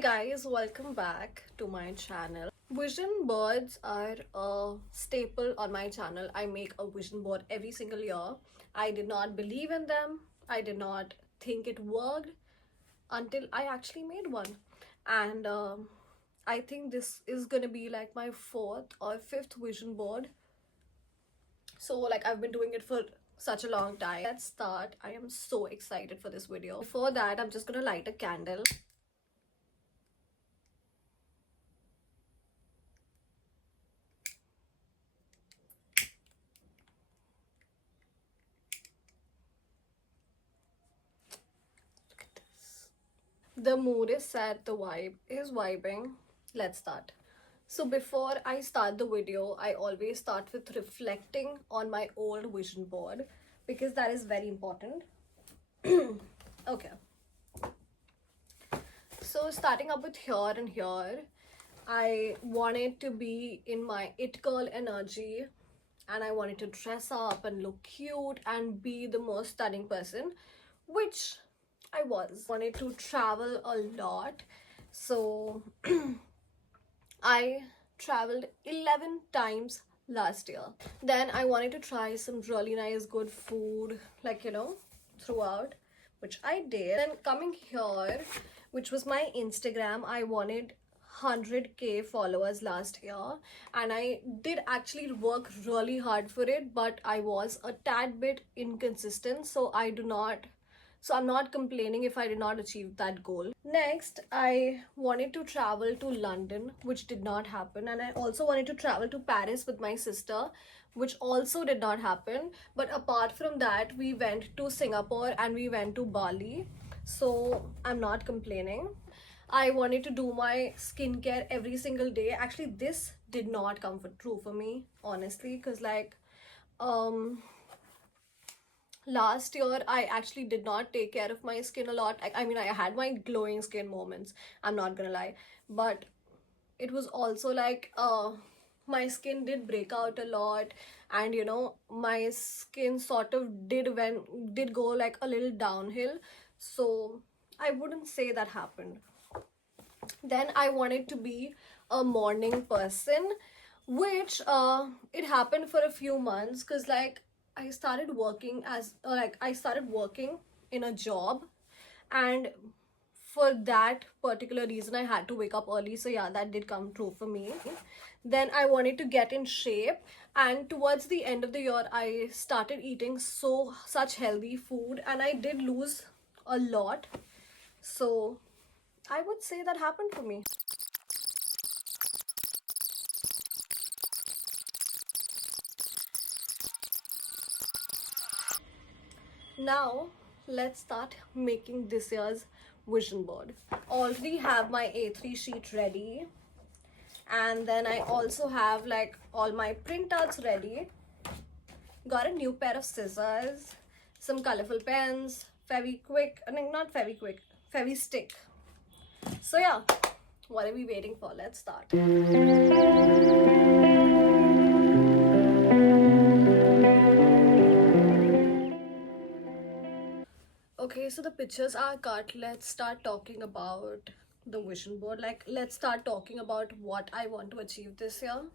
guys, welcome back to my channel. Vision boards are a staple on my channel. I make a vision board every single year. I did not believe in them. I did not think it worked until I actually made one. And I think this is gonna be like my fourth or fifth vision board. So like I've been doing it for such a long time. Let's start. I am so excited for this video. Before that, I'm just gonna light a candle. The mood is set, the vibe is vibing. Let's start. So before I start the video, I always start with reflecting on my old vision board because that is very important. Okay. So starting up with here and here, I wanted to be in my it girl energy and I wanted to dress up and look cute and be the most stunning person, which I wanted to travel a lot. So I traveled 11 times last year. Then I wanted to try some really nice good food, like throughout, which I did. Then coming here, which was my Instagram, I wanted 100k followers last year, and I did actually work really hard for it, but I was a tad bit inconsistent, so I'm not complaining if I did not achieve that goal. Next, I wanted to travel to London, which did not happen, and I also wanted to travel to Paris with my sister, which also did not happen. But apart from that, we went to Singapore and we went to Bali, so I'm not complaining. I wanted to do my skincare every single day. Actually, this did not come true for me, honestly, because last year I actually did not take care of my skin a lot. I mean, I had my glowing skin moments, I'm not gonna lie, but it was also like my skin did break out a lot, and my skin sort of did go like a little downhill, so I wouldn't say that happened. Then I wanted to be a morning person, which it happened for a few months because I started working I started working in a job, and for that particular reason I had to wake up early, so yeah, that did come true for me. Then I wanted to get in shape, and towards the end of the year I started eating such healthy food, and I did lose a lot, so I would say that happened for me. Now let's start making this year's vision board. Already have my A3 sheet ready, and then I also have like all my printouts ready. Got a new pair of scissors, some colorful pens, not Fevi stick. So yeah, what are we waiting for? Let's start. Okay, so the pictures are cut. Let's start talking about the vision board. Like, let's start talking about what I want to achieve this year.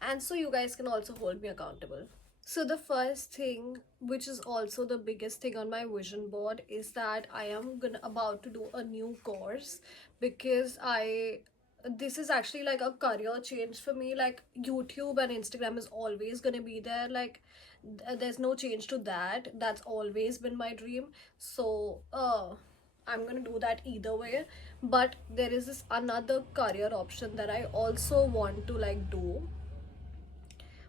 And so you guys can also hold me accountable. So the first thing, which is also the biggest thing on my vision board, is that I am about to do a new course, because this is actually like a career change for me. Like, YouTube and Instagram is always gonna be there. Like, there's no change to that. That's always been my dream. So I'm gonna do that either way. But there is this another career option that I also want to like do,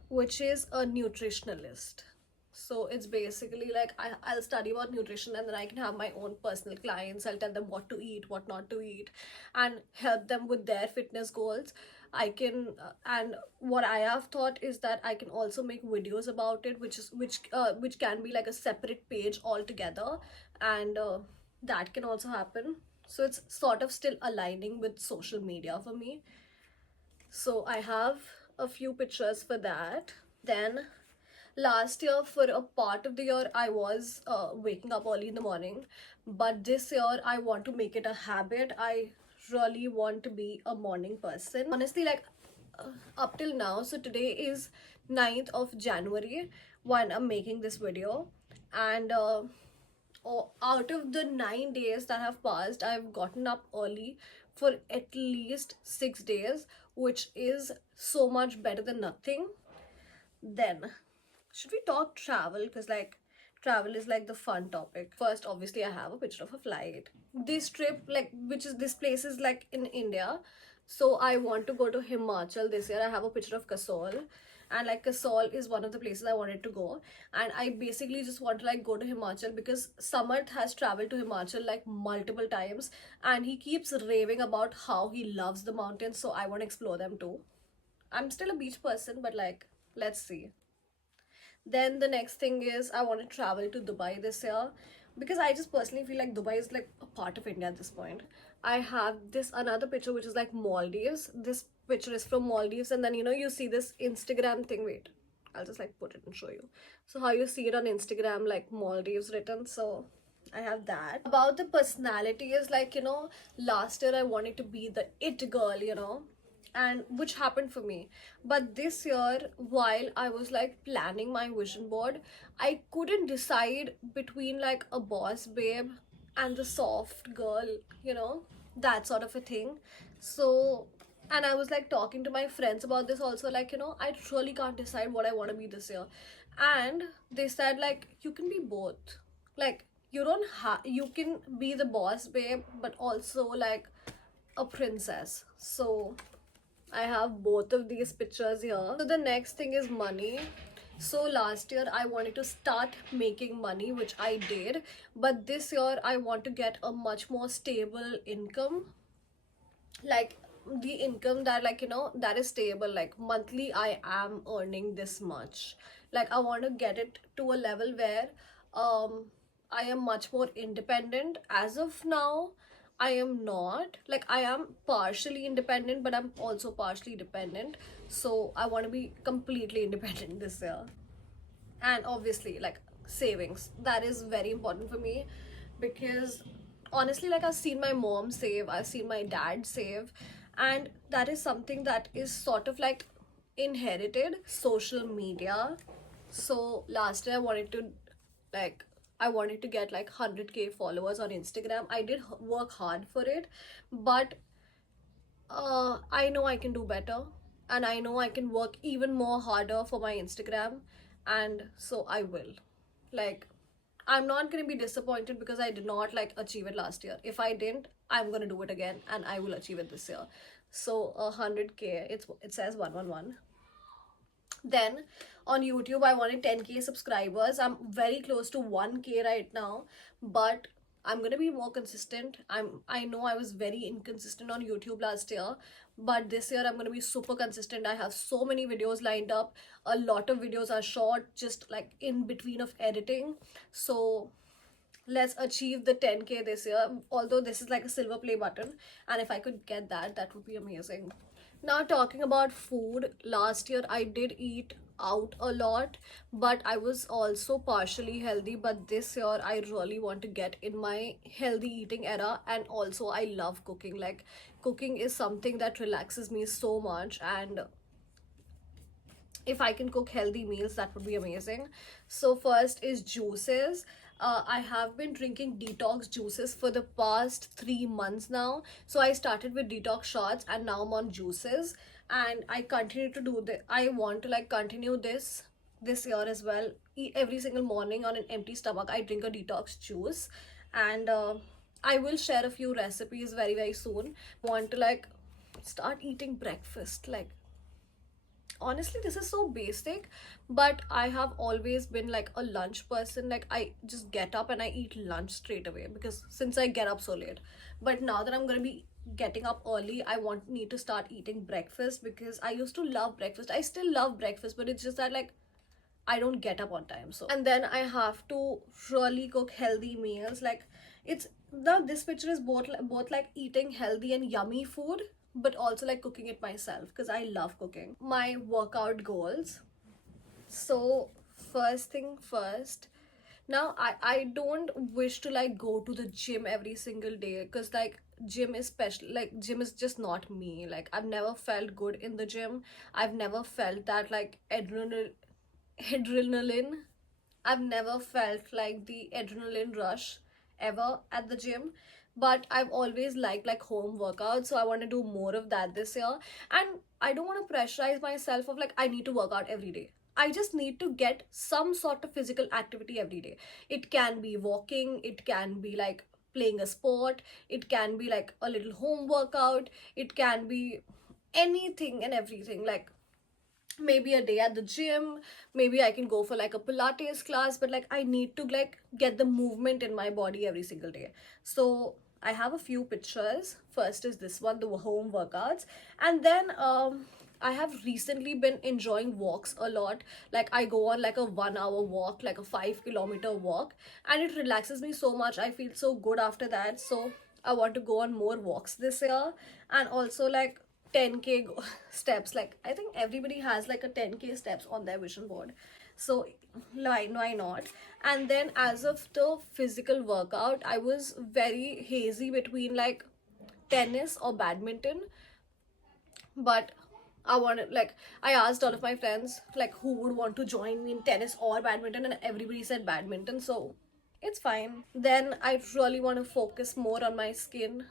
which is a nutritionalist. So it's basically like I'll study about nutrition, and then I can have my own personal clients. I'll tell them what to eat, what not to eat, and help them with their fitness goals. And what I have thought is that I can also make videos about it, which can be like a separate page altogether, and that can also happen. So it's sort of still aligning with social media for me. So I have a few pictures for that. Then last year, for a part of the year, I was waking up early in the morning, but this year I want to make it a habit. I really want to be a morning person. Honestly, like up till now, so today is 9th of January when I'm making this video, and out of the 9 days that have passed, I've gotten up early for at least 6 days, which is so much better than nothing. Then, should we talk travel? Because, like, travel is like the fun topic. First, obviously, I have a picture of a flight. This trip, like, which is this place is like in India. So, I want to go to Himachal this year. I have a picture of Kasol. And like Kasol is one of the places I wanted to go. And I basically just want to like go to Himachal because Samarth has traveled to Himachal like multiple times. And he keeps raving about how he loves the mountains. So, I want to explore them too. I'm still a beach person, but like, let's see. Then the next thing is I want to travel to Dubai this year because I just personally feel like Dubai is like a part of India at this point. I have this another picture which is like Maldives. This picture is from Maldives, and then you see this Instagram thing. Wait, I'll just like put it and show you. So how you see it on Instagram, like Maldives written. So I have that. About the personality is like, last year I wanted to be the it girl, and which happened for me. But this year, while I was like planning my vision board, I couldn't decide between like a boss babe and the soft girl, that sort of a thing. So, and I was like talking to my friends about this also, like, I really can't decide what I want to be this year. And they said, like, you can be both. Like, you can be the boss babe, but also like a princess. So, I have both of these pictures here. So the next thing is money. So last year I wanted to start making money, which I did. But this year I want to get a much more stable income. Like the income that that is stable. Like monthly I am earning this much. Like I want to get it to a level where um I am much more independent. As of now, I am not. Like I am partially independent, but I'm also partially dependent. So I want to be completely independent this year. And obviously, like savings. That is very important for me because honestly, like I've seen my mom save, I've seen my dad save, and that is something that is sort of like inherited social media. So last year like I wanted to get like 100K followers on Instagram. I did work hard for it, but I know I can do better, and I know I can work even more harder for my Instagram, and so I will. Like, I'm not gonna be disappointed because I did not like achieve it last year. If I didn't, I'm gonna do it again, and I will achieve it this year. So 100K, it says 111. Then on YouTube, I wanted 10K subscribers. I'm very close to 1K right now, but I'm gonna be more consistent. I know I was very inconsistent on YouTube last year, but this year I'm gonna be super consistent. I have so many videos lined up. A lot of videos are short, just like in between of editing. So let's achieve the 10K this year. Although this is like a silver play button, and if I could get that, that would be amazing. Now talking about food, last year I did eat out a lot, but I was also partially healthy. But this year I really want to get in my healthy eating era, and also I love cooking. Like cooking is something that relaxes me so much, and if I can cook healthy meals, that would be amazing. So first is juices. I have been drinking detox juices for the past 3 months now. So I started with detox shots, and now I'm on juices, and I continue to do this. I want to like continue this year as well. Every single morning on an empty stomach, I drink a detox juice, and I will share a few recipes very soon. Want to like start eating breakfast. Like honestly, this is so basic, but I have always been like a lunch person. Like I just get up and I eat lunch straight away because since I get up so late. But now that I'm gonna be getting up early, I need to start eating breakfast because I used to love breakfast. I still love breakfast, but it's just that like I don't get up on time. So and then I have to really cook healthy meals. Like it's now this picture is both like eating healthy and yummy food, but also like cooking it myself because I love cooking. My workout goals. So first thing first, now I don't wish to like go to the gym every single day because like gym is special, like gym is just not me. Like I've never felt good in the gym. I've never felt that like adrenaline. I've never felt like the adrenaline rush ever at the gym. But I've always liked like home workouts, so I want to do more of that this year. And I don't want to pressurize myself of like I need to work out every day. I just need to get some sort of physical activity every day. It can be walking, it can be like playing a sport, it can be like a little home workout, it can be anything and everything. Like maybe a day at the gym, maybe I can go for like a Pilates class, but like I need to like get the movement in my body every single day. So I have a few pictures. First is this one, the home workouts. And then I have recently been enjoying walks a lot. Like I go on like a 1 hour walk, like a 5 kilometer walk, and it relaxes me so much. I feel so good after that. So I want to go on more walks this year. And also like 10K steps. Like I think everybody has like a 10K steps on their vision board. So why not? And then as of the physical workout, I was very hazy between like tennis or badminton. But I wanted like I asked all of my friends like who would want to join me in tennis or badminton, and everybody said badminton, so it's fine. Then I really want to focus more on my skin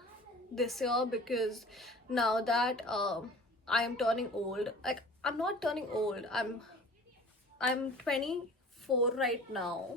this year, because now that I am turning old, like I'm not turning old, I'm 24 right now,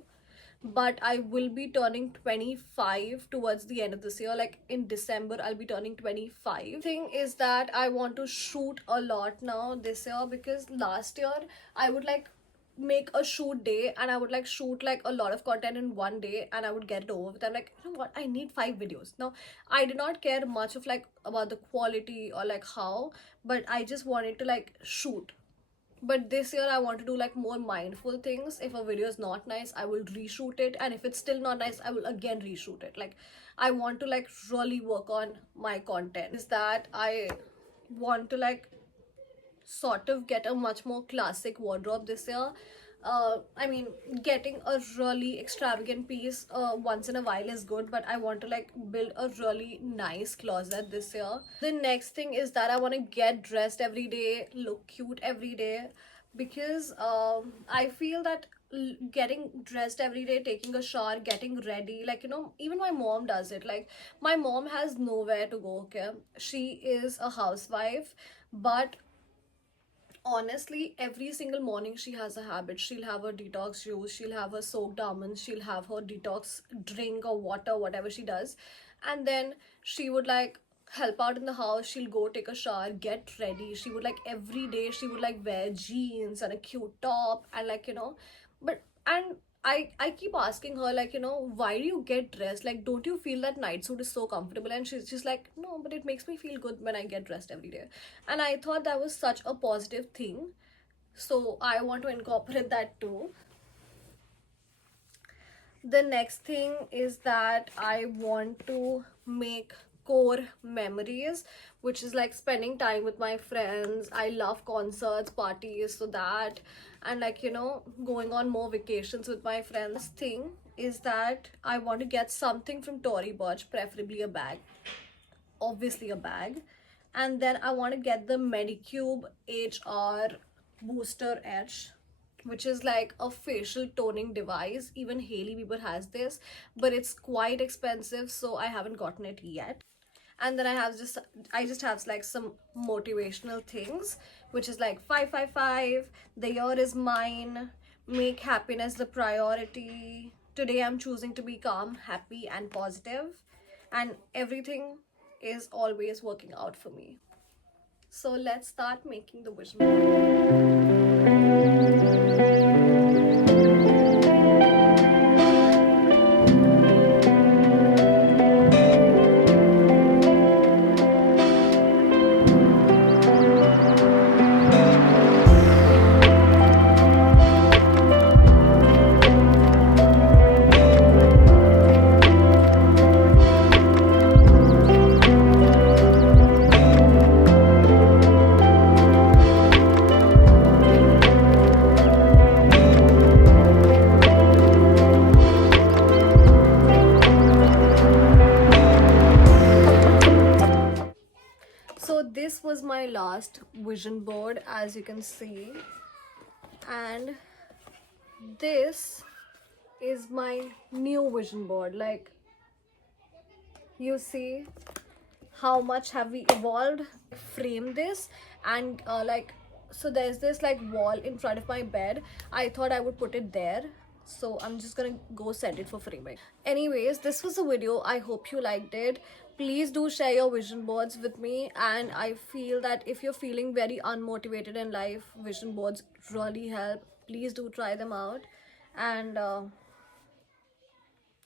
but I will be turning 25 towards the end of this year. Like in December, I'll be turning 25. Thing is that I want to shoot a lot now this year, because last year I would like make a shoot day and I would like shoot like a lot of content in one day and I would get it over with. I'm like, you know what, I need 5 videos. Now I did not care much of like about the quality or like how, but I just wanted to like shoot. But this year I want to do like more mindful things. If a video is not nice, I will reshoot it, and if it's still not nice, I will again reshoot it. Like I want to like really work on my content. Is that I want to like sort of get a much more classic wardrobe this year. I mean, getting a really extravagant piece once in a while is good, but I want to like build a really nice closet this year. The next thing is that I want to get dressed every day, look cute every day, because I feel that getting dressed every day, taking a shower, getting ready, like you know, even my mom does it. Like my mom has nowhere to go, okay? She is a housewife, but honestly every single morning she has a habit. She'll have her detox juice, she'll have her soaked almonds, she'll have her detox drink or water, whatever she does, and then she would like help out in the house. She'll go take a shower, get ready. She would like every day she would like wear jeans and a cute top and like you know. But and I keep asking her like, you know, why do you get dressed? Like, don't you feel that night suit is so comfortable? And she's just like, no, but it makes me feel good when I get dressed every day. And I thought that was such a positive thing. So I want to incorporate that too. The next thing is that I want to make core memories, which is like spending time with my friends. I love concerts, parties, so that, and like you know, going on more vacations with my friends. Thing is that I want to get something from Tory Burch, preferably a bag, obviously a bag. And then I want to get the Medicube HR Booster Edge, which is like a facial toning device. Even Hailey Bieber has this, but it's quite expensive, so I haven't gotten it yet. And then I just have like some motivational things, which is like 555, the year is mine, make happiness the priority, today I'm choosing to be calm, happy and positive, and everything is always working out for me. So let's start making the vision board. So this was my last vision board, as you can see, and this is my new vision board. Like, you see how much have we evolved. Frame this, and so there's this like wall in front of my bed. I thought I would put it there, so I'm just gonna go set it for framing. Anyways, this was the video. I hope you liked it. Please do share your vision boards with me, and I feel that if you're feeling very unmotivated in life, vision boards really help. Please do try them out. And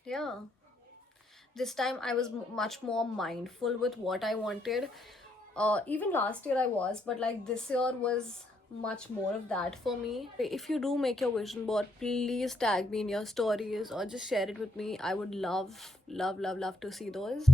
yeah, this time I was much more mindful with what I wanted. Even last year I was, but like this year was much more of that for me. If you do make your vision board, please tag me in your stories or just share it with me. I would love to see those.